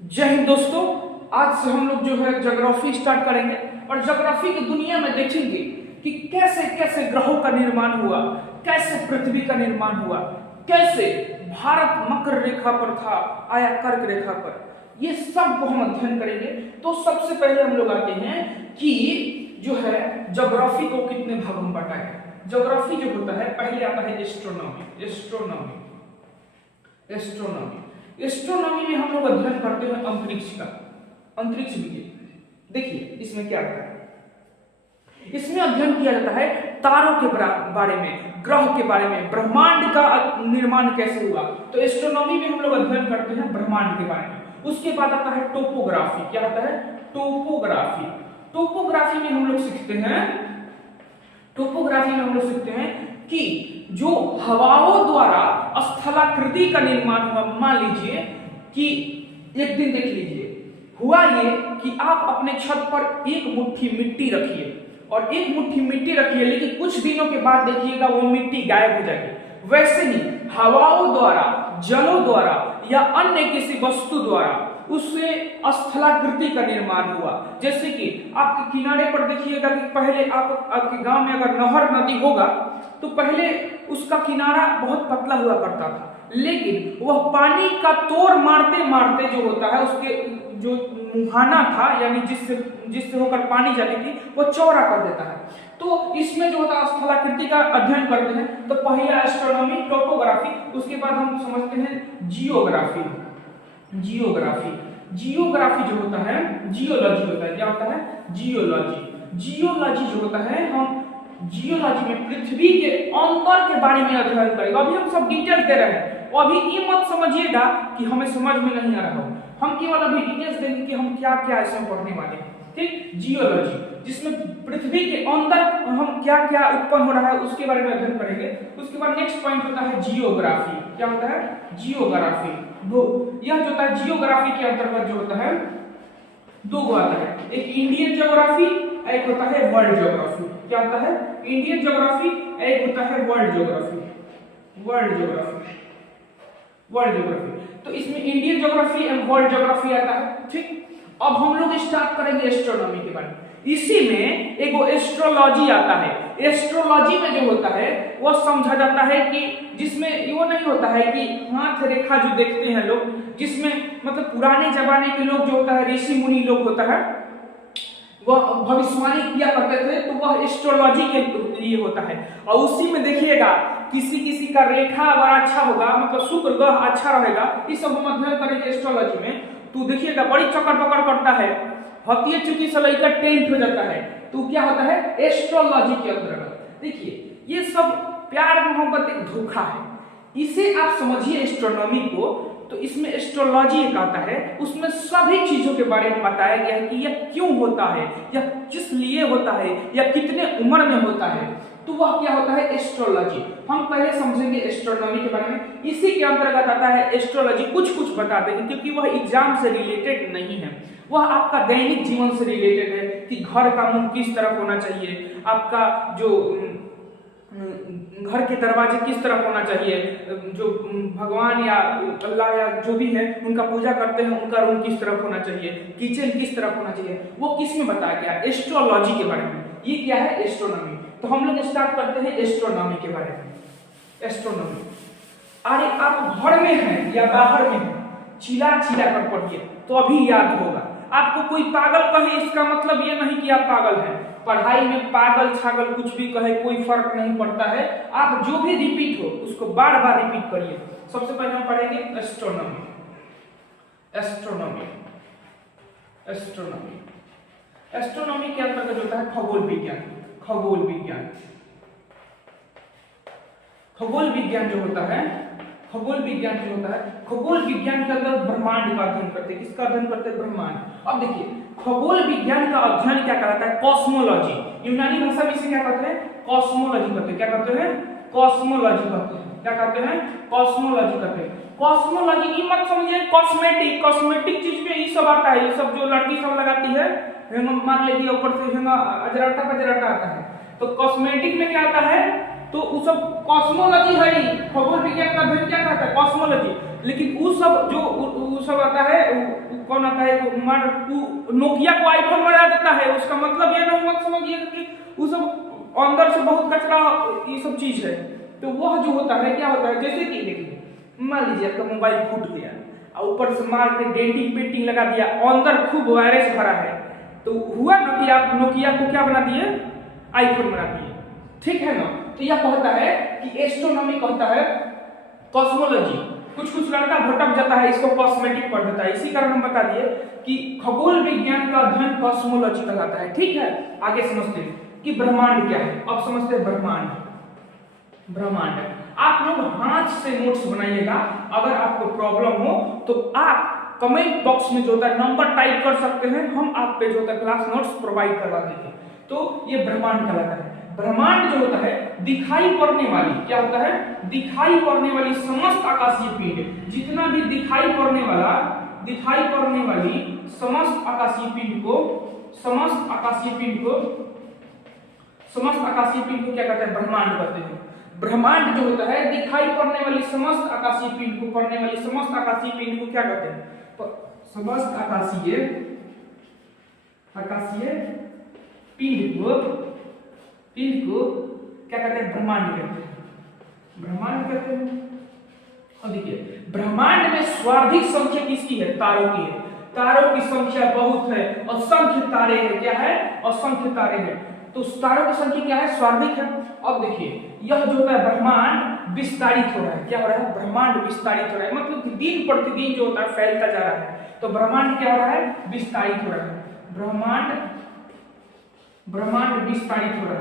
जय हिंद दोस्तों। आज से हम लोग जो है ज्योग्राफी स्टार्ट करेंगे और ज्योग्राफी की दुनिया में देखेंगे कि कैसे कैसे ग्रहों का निर्माण हुआ, कैसे पृथ्वी का निर्माण हुआ, कैसे भारत मकर रेखा पर था आया कर्क रेखा पर, ये सब को हम अध्ययन करेंगे। तो सबसे पहले हम लोग आते हैं कि जो है ज्योग्राफी को कितने भागों में बांटा गया। ज्योग्राफी जो होता है पहले आता है एस्ट्रोनॉमी। एस्ट्रोनॉमी में हम लोग अध्ययन करते हैं अंतरिक्ष का, अंतरिक्ष विज्ञान। देखिए इसमें क्या होता है, इसमें अध्ययन किया जाता है तारों के बारे में, ग्रह के बारे में, ब्रह्मांड का निर्माण कैसे हुआ। तो एस्ट्रोनॉमी में हम लोग अध्ययन करते हैं ब्रह्मांड के बारे में। उसके बाद आता है टोपोग्राफी। क्या होता है? टोपोग्राफी। टोपोग्राफी में हम लोग सीखते हैं, टोपोग्राफी में हम लोग सीखते हैं कि जो हवाओं द्वारा स्थलाकृति का निर्माण हुआ। मान लीजिए कि एक दिन देख लीजिए, हुआ ये कि आप अपने छत पर एक मुट्ठी मिट्टी रखिए और एक मुट्ठी मिट्टी रखिए, लेकिन कुछ दिनों के बाद देखिएगा वो मिट्टी गायब हो जाएगी। वैसे ही हवाओं द्वारा, जलों द्वारा या अन्य किसी वस्तु द्वारा उससे स्थलाकृति का निर्माण हुआ। जैसे कि आपके किनारे पर देखिएगा कि पहले आपके गांव में अगर नहर नदी होगा तो पहले उसका किनारा बहुत पतला हुआ करता था, लेकिन वह पानी का तोड़ मारते मारते जो होता है उसके जो मुहाना था, यानी जिससे होकर पानी जाती थी, वो चौड़ा कर देता है। तो इसमें जो होता है स्थलाकृति का अध्ययन करते हैं। तो पहला एस्ट्रोनॉमी, टोपोग्राफी। उसके बाद हम समझते हैं जियोग्राफी। जियोग्राफी जो होता है, जियोलॉजी होता है। क्या होता है? जियोलॉजी जो होता है, हम जियोलॉजी में पृथ्वी के अंदर के बारे में अध्ययन करेंगे। अभी हम सब डिटेल्स दे रहे हैं, अभी ये मत समझिएगा कि हमें समझ में नहीं आ रहा हो। हम केवल अभी डिटेल्स देंगे कि हम क्या क्या इसमें पढ़ने वाले हैं। ठीक, जियोलॉजी जिसमें पृथ्वी के अंदर हम क्या क्या उत्पन्न हो रहा है उसके बारे में अध्ययन करेंगे। उसके बाद नेक्स्ट पॉइंट होता है जियोग्राफी। क्या होता है? जियोग्राफी। यह जो होता है जियोग्राफी के अंतर्गत जो होता है दो गो आता है, एक इंडियन ज्योग्राफी, एक होता है वर्ल्ड ज्योग्राफी। क्या होता है? इंडियन ज्योग्राफी, एक होता है वर्ल्ड ज्योग्राफी। तो इसमें Indian geography and world geography आता है। ठीक, अब हम लोग स्टार्ट करेंगे एस्ट्रोनॉमी के बारे में। इसी में एक एस्ट्रोलॉजी आता है। एस्ट्रोलॉजी में जो होता है वह समझा जाता है कि जिसमें वो नहीं होता है कि हाथ रेखा जो देखते हैं लोग, जिसमें मतलब पुराने जमाने के लोग जो होता है, ऋषि मुनि लोग होता है, वह भविष्यवाणी किया करते थे, तो वह एस्ट्रोलॉजी के लिए होता है। और उसी में देखिएगा किसी किसी का रेखा अगर अच्छा होगा, मतलब शुक्र ग्रह अच्छा रहेगा, इस सब हम अध्ययन करेंगे एस्ट्रोलॉजी में। तो देखिएगा बड़ी चक्कर पकड़ करता है, हतिये चुकी से लेकर 10th हो जाता है, तो क्या होता है? एस्ट्रोलॉजी के अंतर्गत। देखिए ये सब प्यार मोहब्बत एक धोखा है, इसे आप समझिए एस्ट्रोनॉमी को। तो इसमें एस्ट्रोलॉजी एक आता है, उसमें सभी चीजों के बारे में बताया गया है कि यह क्यों होता है, यह किस लिए होता है, या कितने उम्र में होता है। तो वह क्या होता है? एस्ट्रोलॉजी। हम पहले समझेंगे एस्ट्रोनॉमी के बारे में। इसी के अंतर्गत आता है एस्ट्रोलॉजी। कुछ बता देंगे क्योंकि वह एग्जाम से रिलेटेड नहीं है, वह आपका दैनिक जीवन से रिलेटेड है कि घर का मुंह किस तरफ होना चाहिए, आपका जो घर के दरवाजे किस तरफ होना चाहिए, जो भगवान या अल्लाह या जो भी है उनका पूजा करते हैं उनका रूम किस तरफ होना चाहिए, किचन किस तरफ होना चाहिए, वो किस में बताया गया? एस्ट्रोलॉजी के बारे में। ये क्या है? एस्ट्रोनॉमी। तो हम लोग स्टार्ट करते हैं एस्ट्रोनॉमी के बारे में। एस्ट्रोनॉमी, अरे आप घर में हैं या बाहर में हैं, चिल्ला कर पढ़िए तो अभी याद होगा। आपको कोई पागल कहे इसका मतलब ये नहीं कि आप पागल हैं। पढ़ाई में पागल छागल कुछ भी कहे कोई फर्क नहीं पड़ता है। आप जो भी रिपीट हो उसको बार बार रिपीट करिए। सबसे पहले हम पढ़ेंगे एस्ट्रोनॉमी। एस्ट्रोनॉमी के अंतर्गत होता है खगोल विज्ञान। खगोल विज्ञान जो होता है, खगोल विज्ञान के अंदर ब्रह्मांड का अध्ययन करते हैं। किसका अध्ययन करते हैं? ब्रह्मांड। अब देखिए खगोल विज्ञान का अध्ययन क्या कहलाता है? कॉस्मोलॉजी। यूनानी भाषा में इसे क्या कहते हैं? कॉस्मोलॉजी कहते हैं। क्या कहते हैं? कॉस्मोलॉजी कहते हैं। क्या कहते हैं? कॉस्मोलॉजी कहते हैं। कॉस्मोलॉजी की मत समझिए कॉस्मेटिक चीज में ये सब आता है, ये सब जो लड़की सब लगाती है, मान लीजिए ऊपर से अजराटा आता है, तो कॉस्मेटिक में क्या आता है? तो उस सब कॉस्मोलॉजी है। खगोल विज्ञान का अध्ययन क्या कहता है? कॉस्मोलॉजी। लेकिन वो सब जो वो सब आता है, कौन आता है, नोकिया को आईफोन बना देता है। उसका मतलब ये ना मत समझिए कि वो सब अंदर से बहुत कचरा ये सब चीज है। तो वह जो होता है क्या होता है, जैसे कि देखिए मान लीजिए आपका मोबाइल फूट गया और ऊपर से मार के डेंटिंग पेंटिंग लगा दिया, अंदर खूब वायरस भरा है, तो हुआ ना कि आप नोकिया को क्या बना दिए, आईफोन बना दिए, ठीक है ना। तो यह कहता है कि एस्ट्रोनॉमी कहता है कॉस्मोलॉजी। कुछ कुछ लड़का भटक जाता है, इसको कॉस्मेटिक पढ़ देता है, इसी कारण हम बता दिए कि खगोल विज्ञान का अध्ययन कॉस्मोलॉजी कहलाता है, ठीक है। आगे समझते हैं कि ब्रह्मांड क्या है। अब समझते हैं ब्रह्मांड। ब्रह्मांड आप लोग हाथ से नोट्स बनाइएगा, अगर आपको प्रॉब्लम हो तो आप कमेंट बॉक्स में जो होता है नंबर टाइप कर सकते हैं, हम आप पे जो होता है क्लास नोट्स प्रोवाइड करवा देंगे। तो ये ब्रह्मांड कहलाता है। ब्रह्मांड जो होता है दिखाई पड़ने वाली, क्या होता है, दिखाई पड़ने वाली समस्त आकाशीय पिंड, जितना भी दिखाई पड़ने वाली समस्त आकाशीय पिंड को क्या कहते हैं, ब्रह्मांड कहते हैं। ब्रह्मांड जो होता है दिखाई पड़ने वाली समस्त आकाशीय पिंड को, पड़ने वाली समस्त आकाशीय पिंड को क्या कहते हैं, समस्त आकाशीय पिंड को क्या कहते हैं, ब्रह्मांड कहते हैं। और देखिए ब्रह्मांड में सर्वाधिक संख्या किसकी है, तारों की है। तारों की संख्या बहुत है, असंख्य तारे हैं, क्या है, असंख्य तारे हैं। तो तारों की संख्या क्या है, सर्वाधिक है। अब देखिए यह जो है ब्रह्मांड विस्तारित हो रहा है, क्या हो रहा है, ब्रह्मांड विस्तारित हो रहा है, मतलब कि दिन प्रतिदिन जो होता है फैलता जा रहा है। तो ब्रह्मांड क्या हो रहा है, विस्तारित हो रहा है, ब्रह्मांड विस्तारित हो रहा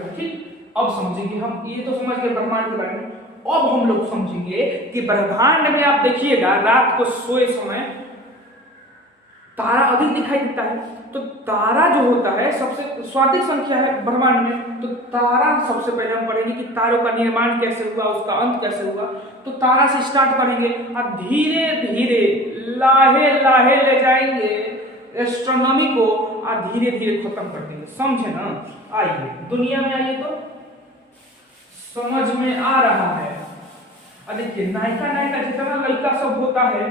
है, ठीक। अब समझेंगे हम, ये तो समझ गए ब्रह्मांड के बारे में। अब हम लोग समझेंगे कि ब्रह्मांड में आप देखिएगा रात को सोए समय तारा अधिक दिखाई देता है। तो तारा जो होता है सबसे सर्वाधिक संख्या है ब्रह्मांड में। तो तारा सबसे पहले हम पढ़ेंगे कि तारों का निर्माण कैसे हुआ, उसका अंत कैसे हुआ। तो तारा से स्टार्ट करेंगे और धीरे धीरे लाहे ले जाएंगे एस्ट्रोनॉमी को, और धीरे धीरे खत्म कर देंगे, समझे ना। आइए दुनिया में आइए तो समझ में आ रहा है। देखिए नायका जितना लड़का सब होता है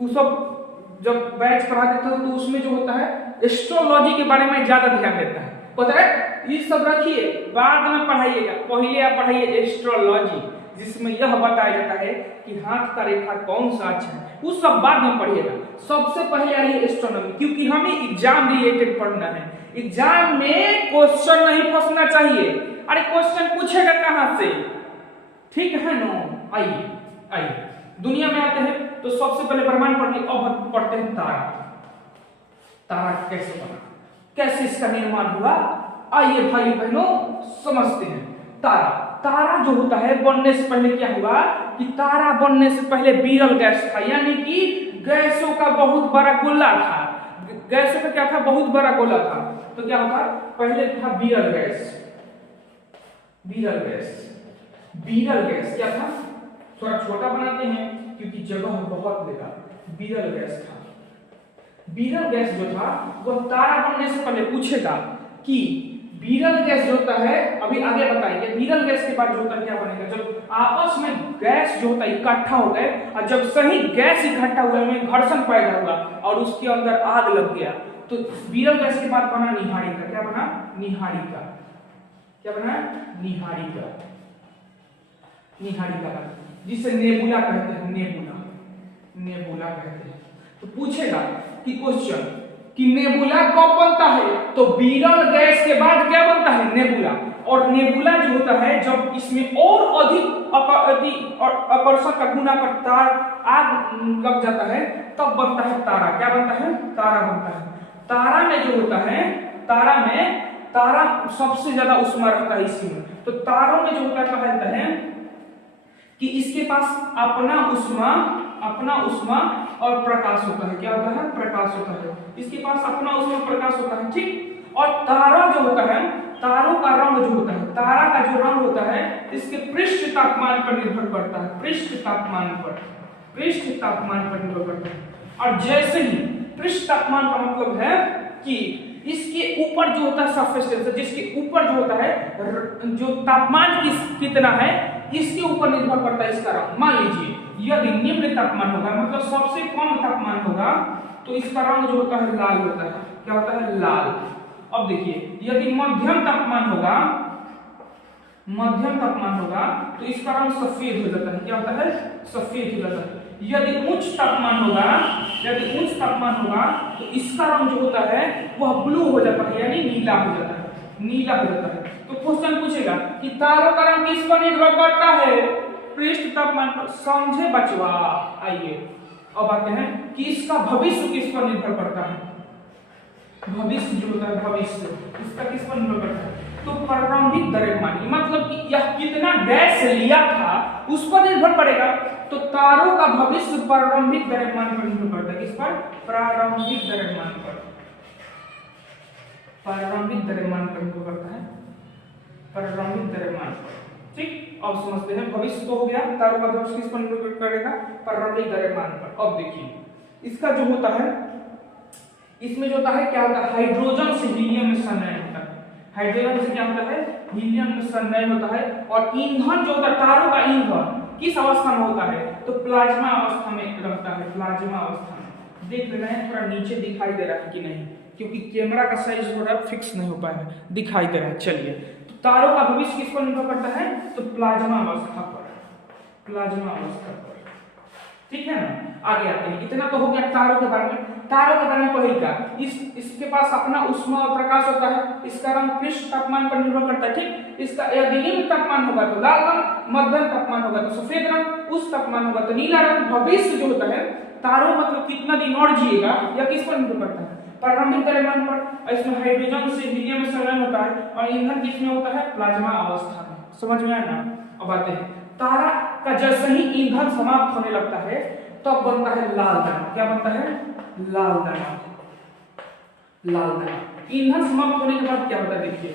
वो सब जब बैच पढ़ाते थे तो उसमें जो होता है एस्ट्रोलॉजी के बारे में ज्यादा ध्यान देता है, पता है। ये सब रखिए बाद में पढ़ाइएगा, पहले आप पढ़ाइए एस्ट्रोलॉजी, जिसमें यह बताया जाता है कि हाथ का रेखा कौन सा अच्छा है, वो सब बाद में पढ़िएगा। सबसे पहले आइए एस्ट्रोनॉमी, क्योंकि हमें एग्जाम रिलेटेड पढ़ना है। एग्जाम में क्वेश्चन नहीं फंसना चाहिए। अरे क्वेश्चन पूछेगा कहां से, ठीक है ना। आइए दुनिया में आते हैं तो सबसे पहले ब्रह्मांड पढ़ने, अब पढ़ते हैं तारा कैसे बना, कैसे इसका निर्माण हुआ। आइए भाई बहनों समझते हैं। तारा जो होता है बनने से पहले क्या हुआ कि तारा बनने से पहले विरल गैस था, यानी कि गैसों का बहुत बड़ा गोला था। गैसों का क्या था, बहुत बड़ा गोला था। तो क्या होता, पहले था विरल गैस क्या था, थोड़ा छोटा बनाते हैं क्योंकि जगह बहुत लेगा। विरल गैस था। विरल गैस जो था वह तारा बनने से पहले पूछेगा कि विरल गैस जो होता है, अभी आगे बताएंगे। विरल गैस के बाद जो होता है क्या बनेगा, जब आपस में गैस जो होता है इकट्ठा हो गए और जब सही गैस इकट्ठा हुआ उनमें घर्षण पैदा हुआ और उसके अंदर आग लग गया, तो विरल गैस के बाद बना निहारिका। क्या बना, निहारिका। क्या बना, निहारिका बना, जिसे नेबुला कहते हैं। नेबुला कहते हैं। तो पूछेगा कि क्वेश्चन कि नेबुला कब बनता है, तो विरल गैस के बाद क्या बनता है, नेबुला। और नेबुला जो होता है जब इसमें और अधिक आकर्षण का गुना करता आग लग जाता है तब बनता है तारा। क्या बनता है, तारा बनता है। तारा में जो होता है, तारा सबसे ज्यादा उष्मा रहता है इसी में। तो तारों में जो होता है कहा जाता है कि इसके पास अपना उष्मा और प्रकाश होता है। क्या होता है, प्रकाश होता है। इसके पास अपना उष्मा प्रकाश होता है, ठीक। और तारा जो होता है, तारों का रंग जो होता है, तारा का जो रंग होता है इसके पृष्ठ तापमान पर निर्भर करता है। पृष्ठ तापमान पर निर्भर करता है। और जैसे ही पृष्ठ तापमान का मतलब है कि इसके ऊपर जो होता है सरफेस टेम्परेचर, जिसके ऊपर जो होता है जो तापमान कितना है, इसके ऊपर निर्भर करता है इसका रंग। मान लीजिए यदि निम्न तापमान होगा, मतलब सबसे कम तापमान होगा, तो इसका रंग जो होता है लाल होता है। क्या होता है? लाल। अब देखिए यदि मध्यम तापमान होगा, तो इसका रंग सफेद हो जाता है। क्या होता है? सफेद हो जाता है। यदि उच्च तापमान होगा, तो इसका रंग जो होता है वह ब्लू हो जाता है, यानी नीला हो जाता है। तो क्वेश्चन पूछेगा कि तारों का रंग किस पर निर्भर करता है? पृष्ठ तापमान पर। समझे बचवा? आइए अब आते हैं कि इसका भविष्य किस पर निर्भर करता है। भविष्य जो होता है, भविष्य इसका किस पर निर्भर करता है? तो प्रारंभिक द्रव्यमान, मतलब कि यह कितना गैस लिया था उस पर निर्भर करेगा। तो तारों का भविष्य प्रारंभिक द्रव्यमान पर निर्भर करता है। किस पर? प्रारंभिक द्रव्यमान पर। प्रारंभिक द्रव्यमान पर निर्भर करता है, प्रारंभिक द्रव्यमान पर। ठीक, अब समझते हैं। भविष्य तो हो गया, तारों का भविष्य किस पर निर्भर करेगा? प्रारंभिक द्रव्यमान पर। अब देखिए इसका जो होता है, इसमें जो होता है क्या होता है? हाइड्रोजन से हीलियम में संलयन होता है। हाइड्रोजन से क्या होता है? हीलियम में संलयन होता है। और ईंधन जो होता है, तारों का ईंधन किस अवस्था में होता है? तो प्लाज्मा अवस्था में रहता है। प्लाज्मा अवस्था में देख लेना है, थोड़ा नीचे दिखाई दे रहा है कि नहीं, क्योंकि कैमरा का साइज थोड़ा फिक्स नहीं हो पाया है, दिखाई दे रहा है। चलिए, तो तारों का भविष्य किस पर निर्भर करता है? तो प्लाज्मा अवस्था पर। प्लाज्मा अवस्था पर। ठीक है ना? आगे आते हैं। इतना तो हो गया तारों के बारे में। तारों के बारे में पहले का, इसके पास अपना ऊष्मा और प्रकाश होता है। इसका रंग पृष्ठ तापमान पर निर्भर करता है। ठीक, इसका यदि निम्न तापमान होगा तो लाल रंग, मध्यम तापमान होगा तो सफेद रंग, उच्च तापमान होगा तो नीला रंग। भविष्य जो होता है, तारों मतलब कितना दिन और जिएगा, या किस पर निर्भर करता है? प्रारंभिक द्रव्यमान पर। इसमें हाइड्रोजन से हीलियम में संलयन होता है। और ईंधन किसमें होता है? प्लाज्मा अवस्था में। समझ में आया ना? अब आते हैं, तारा का जैसे ही ईंधन समाप्त होने लगता है तब बनता है लाल दानव। क्या बनता है? लाल दानव। लाल दानव। ईंधन समाप्त होने के बाद क्या होता है? देखिए,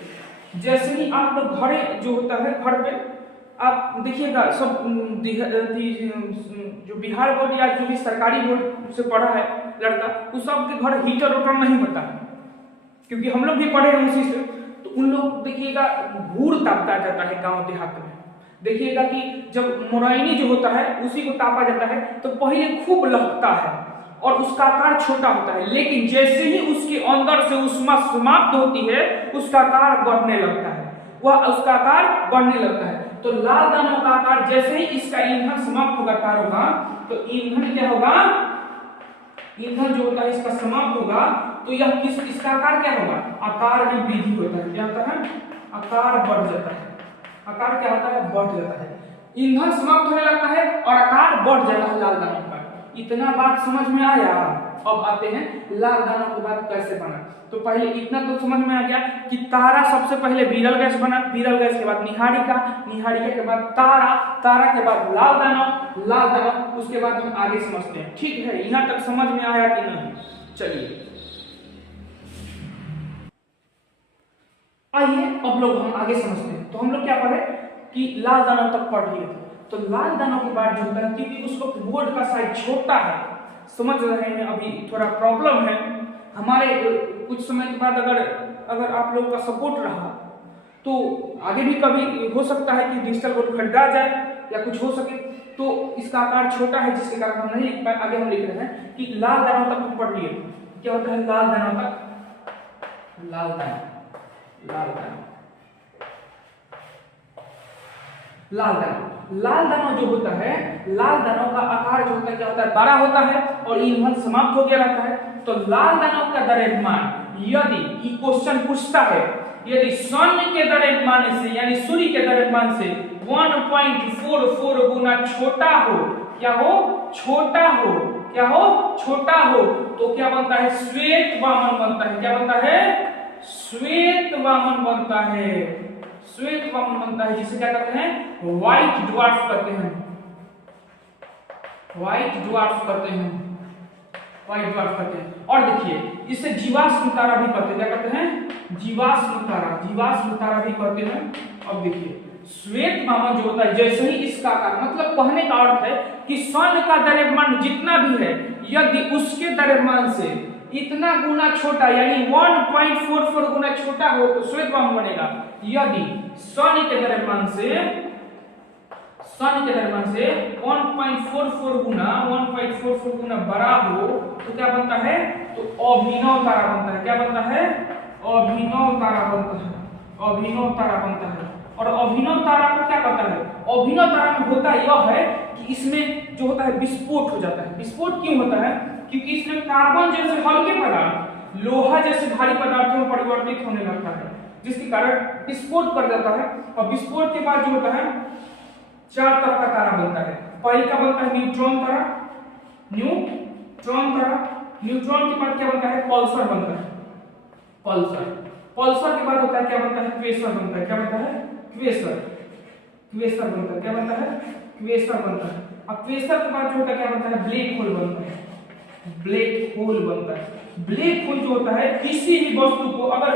जैसे ही आप लोग घर जो होता है, घर पे आप देखिएगा, सब जो बिहार बोर्ड या जो भी सरकारी बोर्ड से पढ़ा है लड़का, उस सब के घर हीटर वोटर नहीं होता है, क्योंकि हम लोग भी पढ़े हैं उसी से। तो उन लोग देखिएगा घूर तापता जाता है गांव देहात में। देखिएगा कि जब मोराइनी जो होता है उसी को तापा जाता है तो पहले खूब लहकता है और उसका आकार छोटा होता है, लेकिन जैसे ही उसके अंदर से ऊष्मा समाप्त होती है उसका आकार बढ़ने लगता है। तो लाल दानव का आकार जैसे ही इसका ईंधन समाप्त होगा तारों का, तो ईंधन क्या होगा? ईंधन जो होता है इसका समाप्त होगा तो यह इसका आकार क्या होगा? आकार में वृद्धि होता है। क्या होता है? आकार बढ़ जाता है। आकार क्या होता है? बढ़ जाता है। ईंधन समाप्त होने लगता है और आकार बढ़ जाता है लाल दानव का। इतना बात समझ में आया? अब आते हैं लाल दानव की बात कैसे बना। तो पहले इतना तो समझ में आ गया कि तारा सबसे पहले विरल गैस बना, विरल गैस के बाद निहारिका, निहारिका के बाद तारा, तारा के बाद लाल दानव, लाल दानव, उसके बाद हम आगे समझते हैं। ठीक है, यहाँ तक समझ में आया कि नहीं? चलिए आइए अब लोग हम आगे समझते हैं। तो हम लोग क्या पढ़े कि लाल दानव तक पढ़ लिए थे। तो लाल दानव के बाद जो होता है, क्योंकि उस वक्त बोर्ड का साइज छोटा है, समझ रहे हैं, अभी थोड़ा प्रॉब्लम है हमारे। कुछ समय के बाद अगर आप लोग का सपोर्ट रहा तो आगे भी कभी हो सकता है कि डिजिटल बोर्ड खरीदा जाए या कुछ हो सके। तो इसका आकार छोटा है जिसके कारण हम नहीं लिख पाए। आगे हम लिख रहे हैं कि लाल दानव तक हम पढ़ लिए। क्या होता है लाल दानव तक? लाल दानव, लाल दानव, लाल दानव, लाल दानव जो होता है, लाल दानव का आकार जो होता है क्या होता है? बड़ा होता है और ईंधन समाप्त हो गया रहता है। तो लाल दानव का द्रव्यमान, यदि क्वेश्चन पूछता है, यदि शून्य के द्रव्यमान से यानी सूर्य के द्रव्यमान से 1.44 गुना छोटा हो, क्या हो? छोटा हो, क्या हो? छोटा हो, तो क्या बनता है? श्वेत वामन बनता है। क्या बनता है? श्वेत वामन बनता है। श्वेत वामन बनता है, जिसे क्या कहते हैं? व्हाइट ड्वार्फ कहते हैं। व्हाइट ड्वार्फ कहते हैं, व्हाइट ड्वार्फ कहते हैं। और देखिए इसे जीवाश्म तारा भी कहते हैं। क्या कहते हैं? जीवाश्म तारा, जीवाश्म तारा भी कहते हैं। अब देखिए श्वेत वामन जो होता है, जैसे ही इसका आकार, मतलब कहने का अर्थ है कि स्वर्ण का द्रव्यमान जितना भी है, यदि उसके द्रव्यमान से इतना गुना छोटा यानी 1.44 गुना छोटा हो तो श्वेत बामन बनेगा। यदि शनि के द्रव्यमान से 1.44 गुना बड़ा हो तो क्या बनता है, तो अभिनव तारा बनता है। क्या बनता है, अभिनव तारा बनता है। अभिनव तारा बनता है। और अभिनव तारा को क्या कहता है, अभिनव तारा में होता यह है कि इसमें जो होता है विस्फोट हो जाता है। विस्फोट क्यों होता है, क्योंकि इसमें कार्बन जैसे हल्के पदार्थ लोहा जैसे भारी पदार्थों में परिवर्तित होने लगता है, जिसके कारण विस्फोट कर जाता है। और विस्फोट के बाद जो होता है 4 तरह का तारा बनता है। पहले का बनता है न्यूट्रॉन तारा, न्यूट्रॉन तारा। न्यूट्रॉन के बाद क्या बनता है, पल्सर बनता है, पल्सर। पल्सर के बाद होता है क्या बनता है, क्वेसर बनता है। क्या बनता है, क्वेसर। क्वेसर बनता है। क्या बनता है, क्वेसर बनता है। अब क्वेसर के बाद जो होता है क्या बनता है, ब्लैक होल बनता है। ब्लैक होल बनता है। ब्लैक होल जो होता है किसी भी वस्तु को, अगर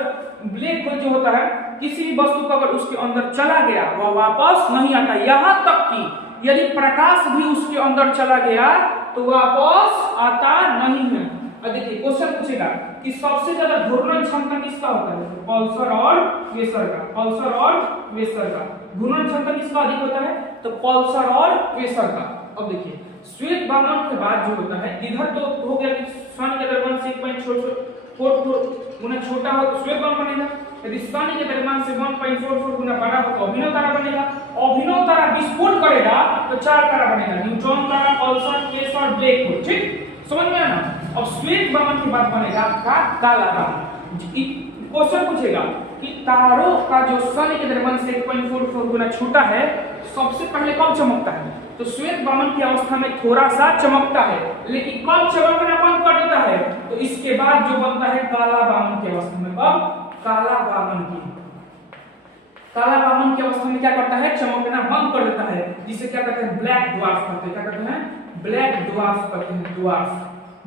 ब्लैक होल जो होता है किसी भी वस्तु को अगर उसके अंदर चला गया वह वापस नहीं आता, यहां तक कि यदि प्रकाश भी उसके अंदर चला गया तो वापस आता नहीं है। और देखिए क्वेश्चन पूछेगा कि सबसे ज्यादा घूर्णन क्षमता किसका होता है, पल्सर और क्वेसर का। पल्सर और क्वेसर का घूर्णन क्षमता किसका अधिक होता है, तो पल्सर और क्वेसर का। अब देखिए श्वेत बामन के बाद जो होता है, इधर तो हो गया कि शनि के द्रव्यमान से 1.44 गुना छोटा हो तो श्वेत बामन बनेगा। यदि शनि के द्रव्यमान से 1.44 गुना बड़ा हो तो अभिनव तारा बनेगा। अभिनव तारा विस्फोट करेगा तो 4 तारा बनेगा, न्यूट्रॉन तारा, पल्सर, क्वेसर, ब्लैक होल। ठीक, समझ में आया ना। अब श्वेत बामन के बाद बनेगा आपका काला बामन। क्वेश्चन पूछेगा कि तारों का जो शनि के द्रव्यमान से 1.44 गुना छोटा है सबसे पहले कब चमकता है, तो श्वेत बामन की अवस्था में थोड़ा सा चमकता है, लेकिन कब चमकना बंद कर देता है, तो इसके बाद जो बनता है काला बामन की अवस्था में। कब, काला बामन की। काला बामन की अवस्था में क्या करता है, चमकना बंद कर देता है, जिसे क्या कहते हैं, ब्लैक ड्वार्फ कहते हैं। क्या कहते हैं, ब्लैक ड्वार्फ कहते हैं। ड्वार्फ,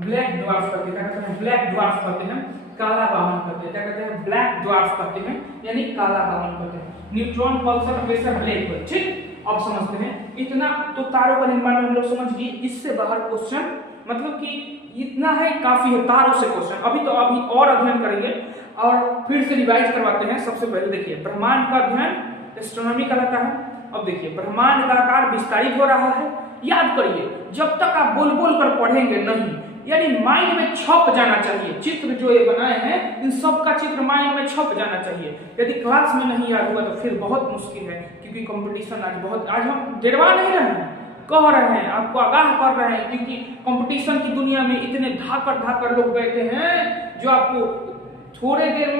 ब्लैक ड्वार्फ कहते हैं। क्या कहते हैं, ब्लैक ड्वार्फ कहते हैं। काला बामन कहते हैं। क्या कहते हैं, ब्लैक ड्वार्फ कहते हैं, यानी काला बामन कहते हैं। Neutron, pulsar, quasar, black hole. ठीक, अब समझते हैं। इतना तो तारों का निर्माण हम लोग समझ गए। इससे बाहर क्वेश्चन मतलब कि इतना है काफी है तारों से क्वेश्चन। अभी और अध्ययन करेंगे और फिर से रिवाइज करवाते हैं। सबसे पहले देखिए ब्रह्मांड का अध्ययन एस्ट्रोनॉमी कहलाता है। अब देखिए ब्रह्मांड का आकार विस्तारित हो रहा है। याद करिए, जब तक आप बोल बोल कर पढ़ेंगे नहीं, यानी माइंड में छप जाना चाहिए। चित्र जो ये बनाए हैं इन सब का चित्र माइंड में छप जाना चाहिए। यदि क्लास में नहीं याद होगा तो फिर बहुत मुश्किल है, क्योंकि कंपटीशन आज हम डरवा नहीं रहे हैं, कह रहे हैं, आपको आगाह कर रहे हैं, क्योंकि कंपटीशन की दुनिया में इतने धाकर लोग बैठे हैं जो आपको थोड़े देर के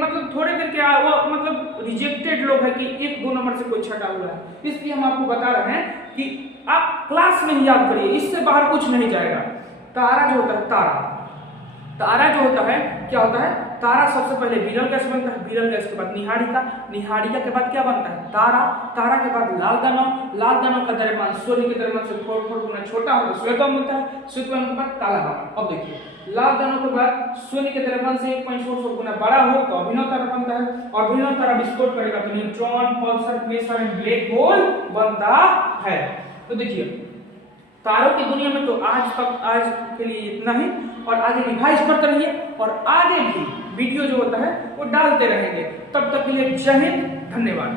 मतलब रिजेक्टेड लोग हैं कि 1-2 नंबर से कोई छटा हुआ है। इसलिए हम आपको बता रहे हैं कि आप क्लास में ही याद करिए, इससे बाहर कुछ नहीं जाएगा। तारा जो होता है, तारा जो होता है क्या होता है, तारा सबसे पहले विरल गैस बनता है, विरल गैस के बाद निहारिका, निहारिका के बाद क्या बनता है, तारा, तारा के बाद लाल दानव, लाल दानव का द्रव्यमान सूर्य के द्रव्यमान से थोड़ा गुना छोटा होता है, श्वेत बामन बनता है, श्वेत बामन के बाद काला बामन। अब देखिए लाल दानव के बाद सूर्य के द्रव्यमान से 1.44 गुना बड़ा हो तो अभिनव तारा बनता है, और अभिनव तारा विस्फोट करेगा तो neutron, pulsar, quasar and black hole बनता है। तो देखिए तारों की दुनिया में तो आज के लिए इतना ही, और आगे रिवाइज करते रहिए और आगे भी वीडियो जो होता है वो डालते रहेंगे। तब तक के लिए जय हिंद, धन्यवाद।